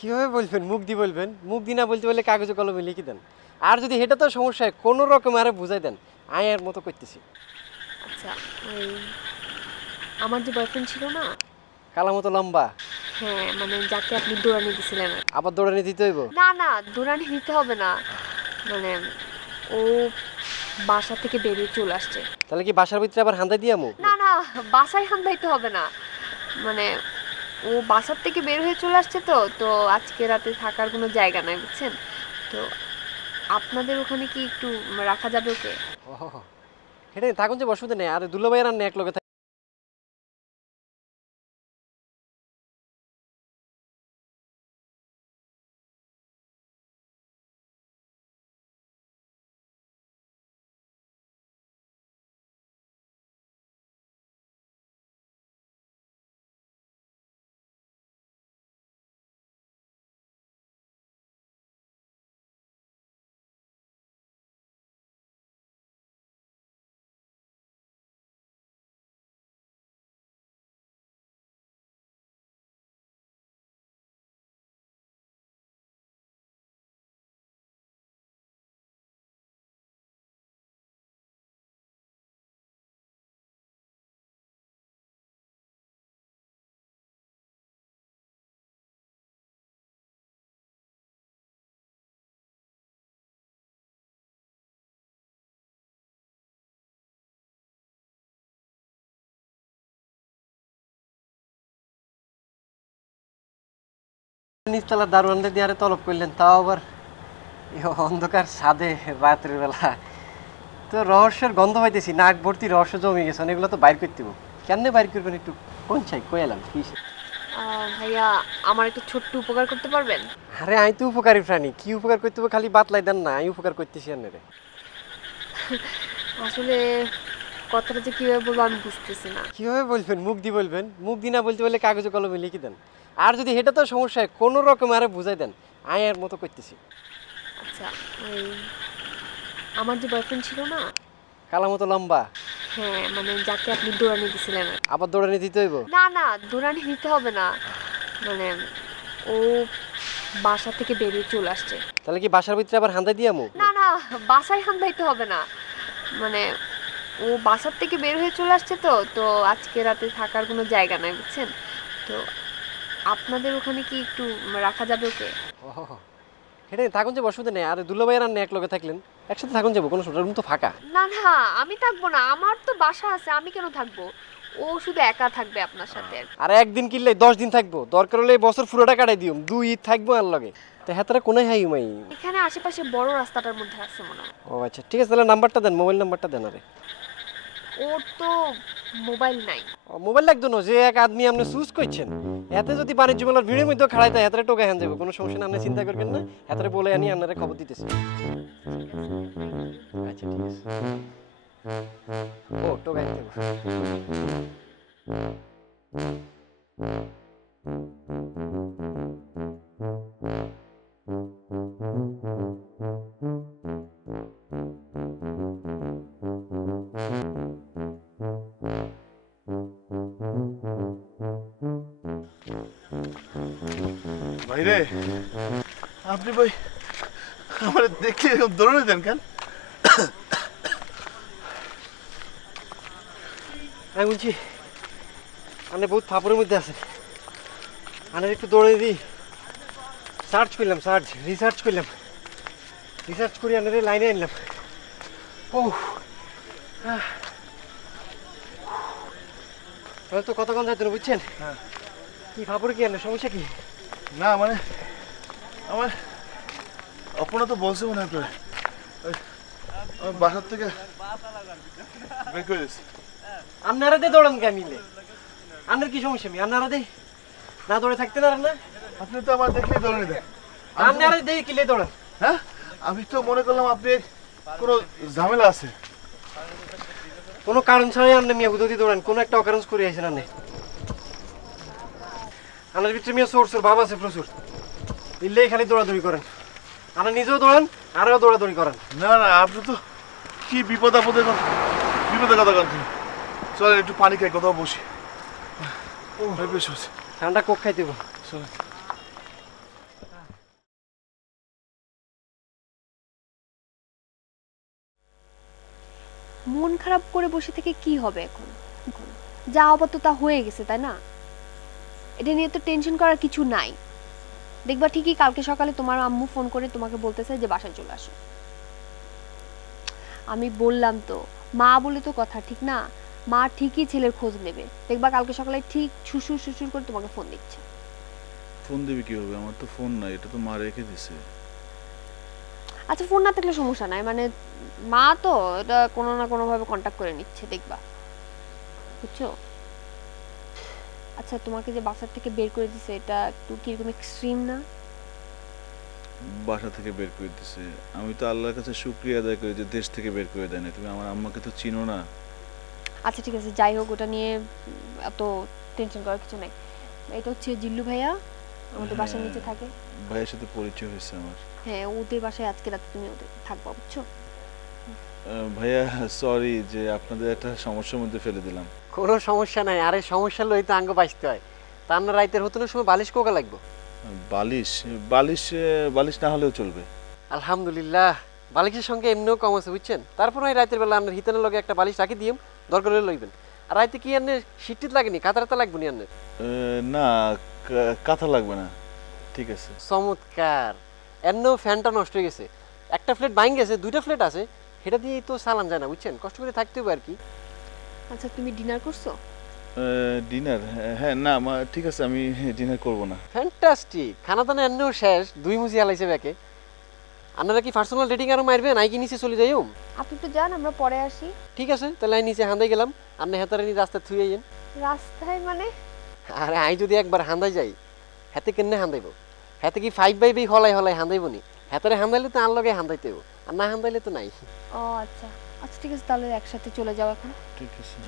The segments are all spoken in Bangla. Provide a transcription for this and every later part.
কিভাবে বলবেন? মুখ দিয়ে বলবেন। মুখ দিয়ে না বলতে বললে কাগজে কলমে লিখে দেন। আর যদি এটা তো সমস্যা হয় কোনো রকমে আরে বুঝাই দেন। আয়ার মতো করতেছি। আচ্ছা, ওই আমার যে বয়ফ্রেন্ড ছিল না? কালা মতো লম্বা। হ্যাঁ, মানে যাকে আপনি দৌড়ানি দিছিলেন। আবার দৌড়ানি দিতে হইব? না, না, দৌড়ানি দিতে হবে না। মানে ও বাসা থেকে বেরিয়ে চলে আসছে। তাহলে কি বাসার ভিতরে আবার হান্দাই দিয়ামু? না, না, বাসায় হামদাইতে হবে না। মানে ও বাসার থেকে বের হয়ে চলে আসছে তো আজকে রাতে থাকার কোনো জায়গা নাই, বুঝছেন? তো আপনাদের ওখানে কি একটু রাখা যাবে ওকে? ওহ! হেডে থাকুন যে অসুবিধা নেই। আর দুলাভাই আর এক লগে নিচতলার দারোয়ানদের দিয়ে আরে তলব করলেন, তাও আবার অন্ধকার ছাদে রাতের বেলা। তো রহস্যের গন্ধ পাইতেছি, নাক ভর্তি রহস্য জমে গেছে। এগুলো তো বাইর করতে হবে। কেমনে বাইর করবেন একটু কোন চাই কই এলাম কি? ভাইয়া, আমার একটা ছোট্ট উপকার করতে পারবেন? আরে আমি তো উপকারী প্রাণী, কি উপকার করতে হবে খালি বাতলাই দেন না, আমি উপকার করতেছি আন্নারে। আসলে কথাটা যে কিভাবে বলবো আমি বুঝতেছি না। কিভাবে বলবেন? মুখ দিয়ে বলবেন। মুখ দিয়ে না বলতে বললে কাগজে কলমে লিখে দেন। আর যদি এটা তো সমস্যা হয় কোনো রকমে আরে বুঝাই দেন। আয়ার মতো করতেছি। আচ্ছা, ওই আমার যে বয়ফ্রেন্ড ছিল না? কালা মতো লম্বা। হ্যাঁ, মানে যাকে আপনি দৌড়ানি দিছিলেন। আবার দৌড়ানি দিতে হইব? না, না, দৌড়ানি দিতে হবে না। মানে ও বাসা থেকে বেরিয়ে চলে আসছে। তাহলে কি বাসার ভিতরে আবার হান্দাই দিয়ামু? না, না, বাসায় হামদাইতে হবে না। মানে ও বাসার থেকে বের হয়ে চলে আসছে তো আজকে রাতে থাকার কোনো জায়গা নাই, বুঝছেন? তো আপনাদের ওখানে কি একটু রাখা যাবে ওকে? ওহ! হেডে থাকুন যে অসুবিধা নেই। আর দুলাভাই আর এক লগে থাকলেন। একসাথে থাকুন যাবো, কোনো রুম তো ফাঁকা। না, না, আমি থাকবো না। আমার তো বাসা আছে, আমি কেন থাকবো? ও শুধু একা থাকবে আপনার সাথে। আর একদিন কিনলে 10 দিন থাকবো। দরকার হলে এই বছর পুরোটা কাটাই দিও। 2 ঈদ থাকবো আর লগে। তো হেতারা কোনায় হাই মাই? এখানে আশেপাশে বড় রাস্তাটার মধ্যে আছে মনে হয়। ও আচ্ছা, ঠিক আছে, তাহলে নাম্বারটা দেন, মোবাইল নাম্বারটা দেন। আরে ওর তো মোবাইল নাই। মোবাইল লাগতো না, যে এক আদমি আপনি চুজ করছেন। এতে যদি বাণিজ্য মেলার ভিড়ের মধ্যে খাড়াইতে হেতারে টোকা হ্যান যাবে, কোনো সমস্যা না, আপনি চিন্তা করবেন না। হেতারে বলে আনি আপনারা খবর দিতেছি। আচ্ছা ঠিক আছে। ও টোকা হ্যান যাবো। ভাইরে, আপনি ভাই আমার দেখলে এরকম দৌড়ে দেন কেন? আমি বলছি আপনি বহুত ফাপড়ের মধ্যে আছেন, আনের একটু দৌড়ে দিই। সার্চ করলাম, রিসার্চ করলাম, রিসার্চ করে আনের লাইনে আনলাম। ও তাহলে তো কতক্ষণ যাইতো না, বুঝছেন? হ্যাঁ। কি ফাপড়ে কি আনের সমস্যা কি? না মানে আমার আপনারা তো বলছে মনে হয় আপনার আমার বাসার থেকে বের করে দিয়েছে। আপনারা দিয়ে দৌড়ান কে মিলে? আপনার কি সমস্যা? আমি আপনারা দেই না দৌড়ে থাকতে পারেন না? আপনি তো আমার দেখলেই দৌড়ে দেন। আপনারা দেই কিলে দৌড়ান? হ্যাঁ, আমি তো মনে করলাম আপনি কোনো ঝামেলা আছে। কোনো কারণ ছাড়াই আপনি মিয়া বুদ্ধি দৌড়ান, কোনো একটা অকারেন্স করে আইছেন আপনি। আপনার ভিতরে মিয়া সোর ভাব আছে প্রচুর, ইল্লেই খালি দৌড়াদৌড়ি করেন। আপনি নিজেও দৌড়ান, আরও দৌড়াদৌড়ি করেন। না না, আপনি তো কি বিপদের কথা বলছেন। চলেন একটু পানি খাই, কোথাও বসি। ও বেশ হচ্ছে। ঠান্ডা কোক খাইতে হবে। চলেন। মন খারাপ করে বসে থেকে কি হবে এখন? এখন যা হবার তো তা হয়ে গেছে, তাই না? এটা নিয়ে তো টেনশন করার কিছু নাই। দেখবা ঠিকই কালকে সকালে তোমার আম্মু ফোন করে তোমাকে বলতেছে যে বাসায় চলে আসো। আমি বললাম তো, মা বলে তো কথা, ঠিক না? মা ঠিকই ছেলের খোঁজ নেবে। দেখবা কালকে সকালে ঠিক শুশুর শুশুর করে তোমাকে ফোন দিচ্ছে। ফোন দিবি কিভাবে? আমার তো ফোন নাই, এটা তো মা রেখে দিছে। আচ্ছা, ফোন না থাকলে সমস্যা নাই, মানে মা তো এটা কোনো না কোনো ভাবে কন্টাক্ট করে নিচ্ছে, দেখবা, বুঝছো? আচ্ছা, তোমাকে যে বাসার থেকে বের করে দিছে এটা একটু কিরকম এক্সট্রিম না? বাসা থেকে বের করে দিছে। আমি তো আল্লাহর কাছে শুকরিয়া আদায় করি যে দেশ থেকে বের করে দেয় না। তুমি আমার আম্মাকে তো চিনো না। আচ্ছা ঠিক আছে, যাই হোক, ওটা নিয়ে এত টেনশন করার কিছু নাই। এটা হচ্ছে জিল্লু ভাইয়া, আমাদের বাসার হ্যাঁ, নিচে থাকে। ভাইয়ের সাথে পরিচয় হয়েছে আমার। হ্যাঁ, ওদের বাসায় আজকে রাতে তুমি ওদের থাকবা, বুঝছো? ভাইয়া সরি যে আপনাদের একটা সমস্যার মধ্যে ফেলে দিলাম। কোনো সমস্যা নাই, আরে সমস্যা লই তো আঙ্গ বাঁচতে হয়। তার না রাইতের হতনের সময় বালিশ কোকা লাগবো। বালিশ বালিশ বালিশ না হলেও চলবে। আলহামদুলিল্লাহ, বালিশের সঙ্গে এমনিও কম আছে বুঝছেন। তারপর ওই রাতের বেলা আপনার হিতানের লগে একটা বালিশ রাখি দিম, দরকার হলে লইবেন। আর রাইতে কি আনে শীত লাগেনি, কাতারাতা লাগবে নি আনের। না, কাঁথা লাগবে না, ঠিক আছে। চমৎকার। এমনিও ফ্যানটা নষ্ট হয়ে গেছে, একটা ফ্লেট বাইং গেছে, দুইটা ফ্লেট আছে, সেটা দিয়েই তো চালান যায় না বুঝছেন, কষ্ট করে থাকতে হবে আর কি। আচ্ছা, তুমি ডিনার করছো? ডিনার? হ্যাঁ, না ঠিক আছে, আমি ডিনার করব না। ফ্যান্টাস্টিক, খানা দানা এমনিও শেষ, দুই মুজি হালাইছে ব্যাকে। আপনারা কি পার্সোনাল রেটিং আরো মারবেন, আই কি নিচে চলে যাইও? আপনি তো যান, আমরা পরে আসি। ঠিক আছে, তাহলে আমি নিচে হান্দাই গেলাম, আপনি হেতারে নিয়ে রাস্তা থুয়ে যান। রাস্তায় মানে? আরে আই যদি একবার হান্দাই যাই, হাতে কেনে হান্দাইব? হাতে কি 5/2 হলাই হলাই হান্দাইব নি? হাতারে হান্দাইলে তো আর লগে হান্দাইতে হইব, আর না হান্দাইলে তো নাই। ও আচ্ছা আচ্ছা, ঠিক আছে, তাহলে একসাথে চলে যাও এখন। ঠিক আছে।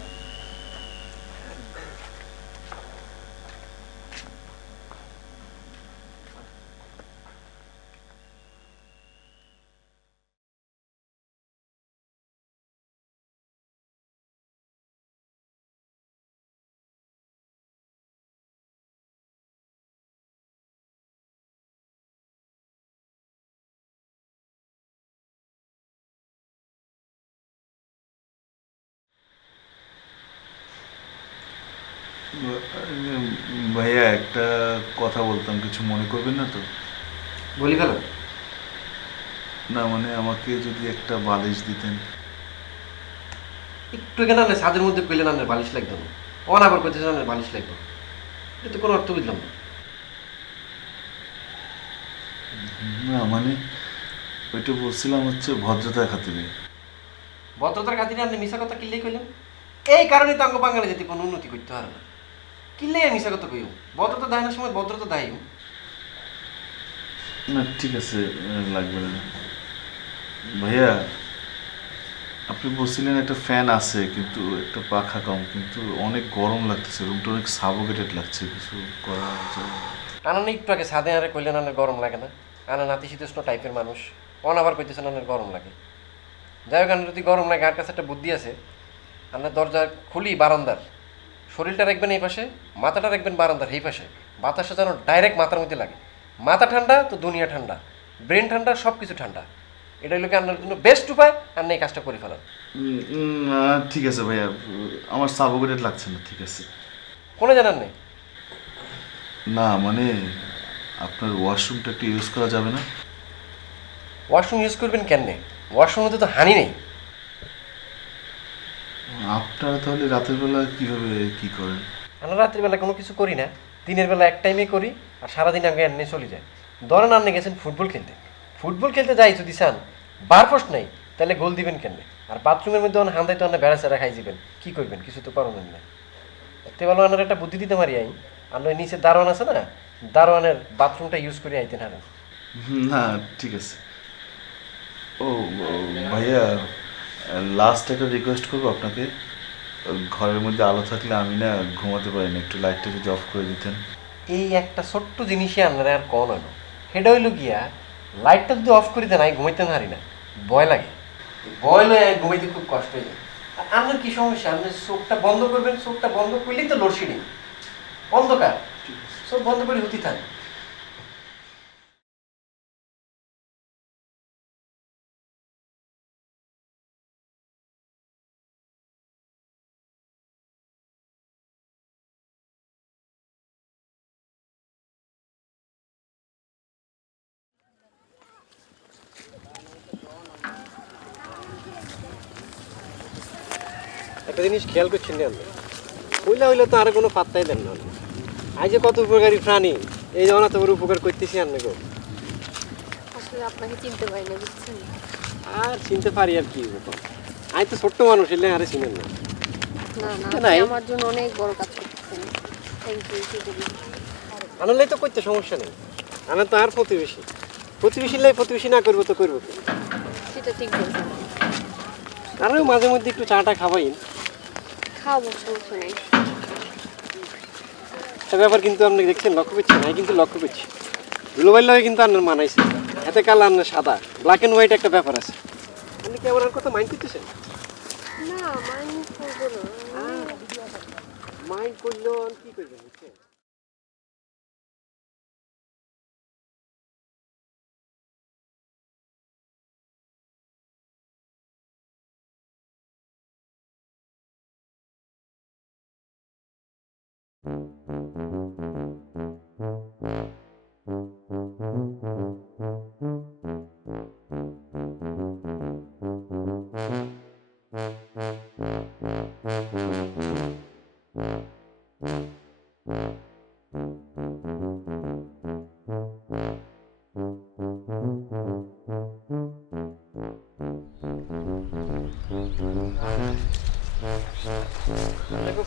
ভাইয়া একটা কথা বলতাম, কিছু মনে করবেন না তো? বলি ফেলো। না মানে আমাকে যদি একটা বালিশ দিতেন। একটু কেন না ছাদের মধ্যে কইলেন আপনার বালিশ লাগতো না, অন আবার কইতেছেন আপনার বালিশ লাগতো, এটা তো কোনো অর্থ বুঝলাম না। না মানে ওইটা বলছিলাম হচ্ছে ভদ্রতার খাতিরে। ভদ্রতার খাতিরে আপনি মিশা কথা কিনলেই কইলেন? এই কারণে তো আঙ্গ বাঙালি জাতি কোনো উন্নতি করতে পারে না। কিনলেই মিশা কথা কইও, ভদ্রতা দেয় না সময় ভদ্রতা দেয়। না ঠিক আছে, লাগবে না। ভাইয়া আপনি বলছিলেন একটা ফ্যান আছে কিন্তু একটা পাখা কম, কিন্তু অনেক গরম লাগতেছে, রুমটা অনেক সাফোকেটেড লাগছে, কিছু করা যায়? আনানে একটু আগে ছাদে আরে কইলেন আনার গরম লাগে না, আনা নাতিশীতোষ্ণ টাইপের মানুষ, অন আবার কইতেছেন আনার গরম লাগে। যাই হোক, আনার যদি গরম লাগে, আর কাছে একটা বুদ্ধি আছে। আপনার দরজা খুলি বারান্দার, শরীরটা রাখবেন এই পাশে, মাথাটা রাখবেন বারান্দার এই পাশে, বাতাসটা যেন ডাইরেক্ট মাথার মধ্যে লাগে। মাথা ঠান্ডা তো দুনিয়া ঠান্ডা, ব্রেন ঠান্ডা, সব কিছু ঠান্ডা। এটা হলো কি আপনার জন্য বেস্ট উপায়, আর এই কাজটা করে ফেলার। ঠিক আছে ভাইয়া, আমার সাফোকেটেড লাগছে না, ঠিক আছে। কোনো জানার নেই? না মানে আপনার ওয়াশরুমটা একটু ইউজ করা যাবে না? ওয়াশরুম ইউজ করবেন কেন? ওয়াশরুমে তো হানি নেই। আপনারা তাহলে রাতের বেলা কিভাবে কি করেন? আমরা রাত্রিবেলা কোনো কিছু করি না, দিনের বেলা এক টাইমে করি, আর সারাদিন আগে এনে চলে যায়। ধরেন আপনি গেছেন ফুটবল খেলতে, ফুটবল খেলতে যাই যদি চান, বার পোস্ট নেই, তাহলে গোল দিবেন কেন? আর বাথরুমের মধ্যে হান্দাই তো আপনি বেড়া চেড়া খাই দিবেন, কি করবেন? কিছু তো পারবেন না। এতে ভালো আপনার একটা বুদ্ধি দিতে পারি আই, আপনার নিচে দারোয়ান আছে না, দারোয়ানের বাথরুমটা ইউজ করে আইতেন হারেন। না ঠিক আছে। ও ও, ভাইয়া লাস্ট একটা রিকোয়েস্ট করবো আপনাকে, ঘরের মধ্যে আলো থাকলে আমি না ঘুমাতে পারি না, একটু লাইটটা যদি অফ করে দিতেন। এই একটা ছোট্ট জিনিসই আপনারা আর কম হলো, সেটা হইলো গিয়া লাইটটা যদি অফ করে দেন, আমি ঘুমাইতে পারি না, ভয় লাগে। ভয় লয় আমি ঘুমাইতে খুব কষ্ট হয়ে যায়। আর আপনার কি সমস্যা? আপনি চোখটা বন্ধ করবেন, চোখটা বন্ধ করলেই তো লোডশেডিং, অন্ধকার, সব বন্ধ করে হতে থাকে। একটা জিনিস খেয়াল করছেন না আপনি, হইলে হইলে তো আর কোনো পাত্তাই দেন না আপনি। আজ যে কত উপকারী প্রাণী, এই জমানা তোমার উপকার করতেছি আপনি গো। আসলে আপনাকে চিনতে পারি না, বুঝছেন? আর চিনতে পারি আর কি ব্যাপার, আমি তো ছোট্ট মানুষ, এলে আরে চিনেন না। না না, নাই। আপনি আমার জন্য অনেক বড় কাজ করতেছেন। Thank you. আনলে তো করতে সমস্যা নেই, আমি তো আর প্রতিবেশী, প্রতিবেশী লাই প্রতিবেশী না করবো তো করবো কি? সেটা ঠিক বলছেন। আরও মাঝে মধ্যে একটু চাটা খাওয়াইন। খাওয়াবো, সমস্যা নেই। একটা ব্যাপার কিন্তু আপনি দেখছেন, লক্ষ্য করছেন, আমি কিন্তু লক্ষ্য করছি, গ্লোবাল লাগে কিন্তু আপনার মানাইছে, এতে কালো আপনার সাদা, ব্ল্যাক অ্যান্ড হোয়াইট একটা ব্যাপার আছে। আপনি কি আমার আর কথা মাইন্ড করতেছেন? না, মাইন্ড করবো না। মাইন্ড করলেও কি করবেন বুঝছেন?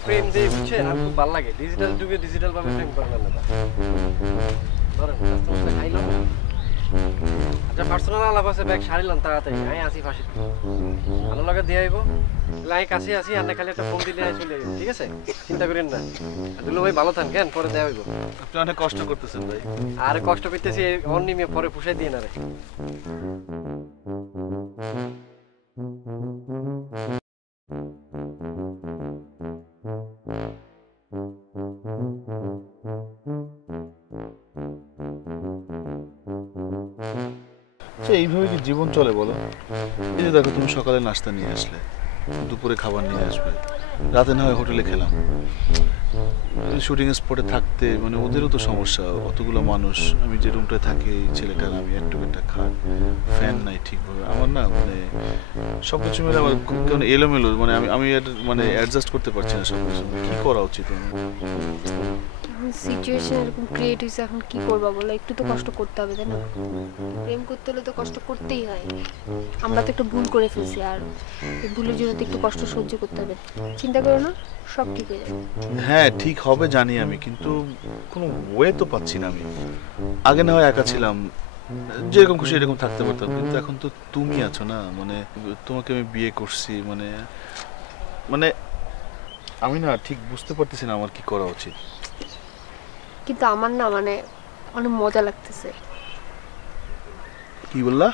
প্রেম যে বুঝছেন আমার খুব ভালো লাগে, ডিজিটাল যুগে ডিজিটাল ভাবে প্রেম করেন আপনারা। ধরেন রাস্তা খাইলাম, আচ্ছা পার্সোনাল আলাপ আছে, ব্যাগ সারিলাম তাড়াতাড়ি, আমি আসি ফাঁসি ভালো লাগে দিয়ে আইব, আমি কাছে আসি, আর খালি একটা ফোন দিলে চলে যাবে, ঠিক আছে? চিন্তা করেন না। দুলো ভাই ভালো থাকেন, পরে দেওয়া হইব। আপনি অনেক কষ্ট করতেছেন ভাই। আর কষ্ট করতেছি অন্যিমে, পরে পুষাই দিয়ে না রে। এইভাবে কি জীবন চলে বলো? এই যে দেখো, তুমি সকালে নাস্তা নিয়ে আসলে, দুপুরে খাবার নিয়ে আসবে, রাতে না হয় হোটেলে খেলাম। শুটিং স্পটে থাকতে মানে ওদেরও তো সমস্যা, অতগুলো মানুষ, আমি যে রুমটায় থাকি ছেলেটার, আমি একটু একটা খাট, ফ্যান নাই ঠিকভাবে, আমার না মানে সব কিছু মিলে আমার খুব কেমন এলোমেলো, মানে আমি মানে অ্যাডজাস্ট করতে পারছি না সব কিছু। কি করা উচিত আমার? সিচুয়েশন এরকম ক্রিয়েট হয়েছে, এখন কি করবা বলো? একটু তো কষ্ট করতে হবে, তাই না? প্রেম করতে হলে তো কষ্ট করতেই হয়। আমরা তো একটু ভুল করে ফেলছি, আর এই ভুলের জন্য তো একটু কষ্ট সহ্য করতে হবে। চিন্তা করো না, সব ঠিক হয়ে যাবে। হ্যাঁ ঠিক হবে জানি আমি, কিন্তু কোনো ওয়ে তো পাচ্ছি না আমি। আগে না হয় একা ছিলাম, যেরকম খুশি এরকম থাকতে পারতাম, কিন্তু এখন তো তুমি আছো না, মানে তোমাকে আমি বিয়ে করছি, মানে মানে আমি না ঠিক বুঝতে পারতেছি না আমার কি করা উচিত। কিন্তু আমার না মানে অনেক মজা লাগতেছে। কি বললা?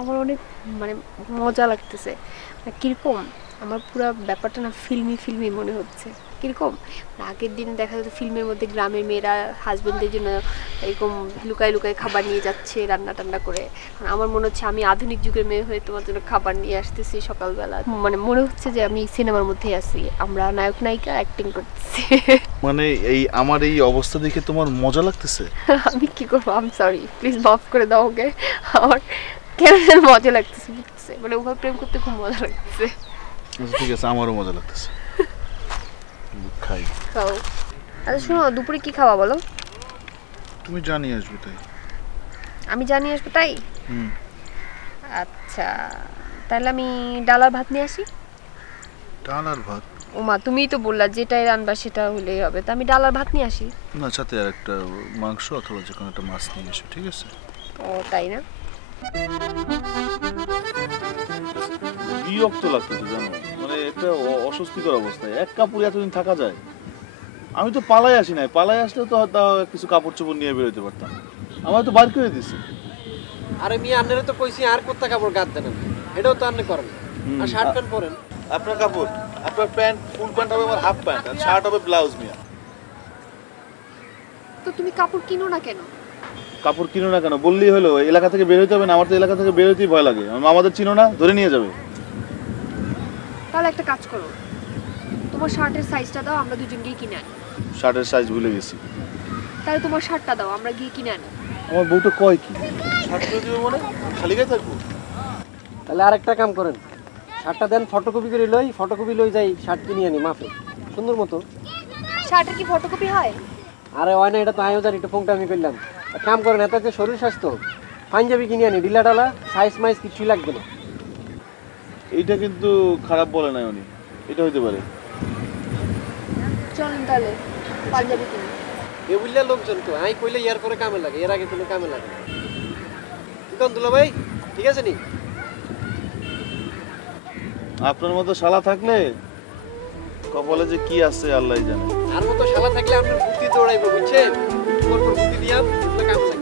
আমার অনেক মানে মজা লাগতেছে। মানে কিরকম, আমার পুরো ব্যাপারটা না ফিল্মি ফিল্মি মনে হচ্ছে। কিরকম, আগের দিন দেখা যেত ফিল্মের মধ্যে গ্রামের মেয়েরা হাজবেন্ডের জন্য এরকম লুকায় লুকায় খাবার নিয়ে যাচ্ছে রান্না টান্না করে। আমার মনে হচ্ছে আমি আধুনিক যুগের মেয়ে হয়ে তোমার জন্য খাবার নিয়ে আসতেছি সকালবেলা। মানে মনে হচ্ছে যে আমি সিনেমার মধ্যেই আছি, আমরা নায়ক নায়িকা অ্যাক্টিং করতেছি। মানে এই আমার এই অবস্থা দেখে তোমার মজা লাগতেছে? আমি কি করবো, আই এম সরি, প্লিজ মাফ করে দাও ওকে। আমার কেন যেন মজা লাগতেছে, বুঝতেছে মানে ওভাবে প্রেম করতে খুব মজা লাগতেছে। ঠিক আছে, আমারও মজা লাগতেছে, খাই। খাও। আচ্ছা শোনো, দুপুরে কি খাওয়া বলো? তুমি জানিয়ে আসবে তাই। আমি জানিয়ে আসবো তাই? আচ্ছা, তাহলে আমি ডাল আর ভাত নিয়ে আসি। ডাল আর ভাত? ওমা, তুমিই তো বললা যেটাই রান্না সেটা হলেই হবে, তা আমি ডাল আর ভাত নিয়ে আসি। না, সাথে আর একটা মাংস অথবা যে কোনো একটা মাছ নিয়ে এসো, ঠিক আছে? ও তাই না? বিরক্ত লাগতেছে জানো, মানে একটা অস্বস্তিকর অবস্থায়। এক কাপড় এতদিন থাকা যায়? আমি তো পালাই আসি নাই, পালাই আসলে তো হয়তো কিছু কাপড় চোপড় নিয়ে বেরোতে পারতাম, আমার তো বার করে দিছে। আরে মিয়া, আপনারা তো কইছি আর কোথা কাপড় গাদ দেন, এটাও তো আপনি করেন, আর শার্ট প্যান্ট পরেন। আপনার কাপড়, আপনার প্যান্ট ফুল প্যান্ট হবে, আমার হাফ প্যান্ট, আর শার্ট হবে ব্লাউজ। মিয়া তো তুমি কাপড় কিনো না কেন? কাপড় কিনো না কেন বললেই হলো? এলাকা থেকে বের হইতে হবে না? আমার তো এলাকা থেকে বের হইতেই ভয় লাগে, আমাদের চিনো না, ধরে নিয়ে যাবে। তাহলে একটা কাজ করো, তোমার শার্টের সাইজটা দাও, আমরা দুজন গিয়ে কিনে আনি। শার্টের সাইজ ভুলে গেছি। তাহলে তোমার শার্টটা দাও, আমরা গিয়ে কিনে আনি। আমার বউটা কয় কি শার্ট করে দিবে, মানে খালি গায়ে থাকবো? তাহলে আরেকটা কাম করেন, শার্টটা দেন, ফটোকপি করে লই, ফটোকপি লই যাই, শার্ট কিনে আনি মাফে সুন্দর মতো। শার্টের কি ফটোকপি হয়? আরে হয় না, এটা তো আমিও জানি, একটু ফোনটা আমি করলাম। এক কাম করেন, এত যে শরীর স্বাস্থ্য, পাঞ্জাবি কিনে আনি, ঢিলা ডালা, সাইজ মাইজ কিছুই লাগবে না। এইটা কিন্তু খারাপ বলে নাই উনি, এটা হইতে পারে। চলুন তাহলে পাঞ্জাবি কিনি। এ বুঝলে লোকজন তো আমি কইলে ইয়ার পরে কামে লাগে, এর আগে কোনো কামে লাগে না। কি কন দুলা ভাই, ঠিক আছে নি? আপনার মতো শালা থাকলে কপালে যে কি আছে আল্লাহই জানে। আর মতো শালা থাকলে আপনার বুদ্ধি দৌড়াইবো, বুঝছেন? বুদ্ধি দিয়াম, কামে লাগে।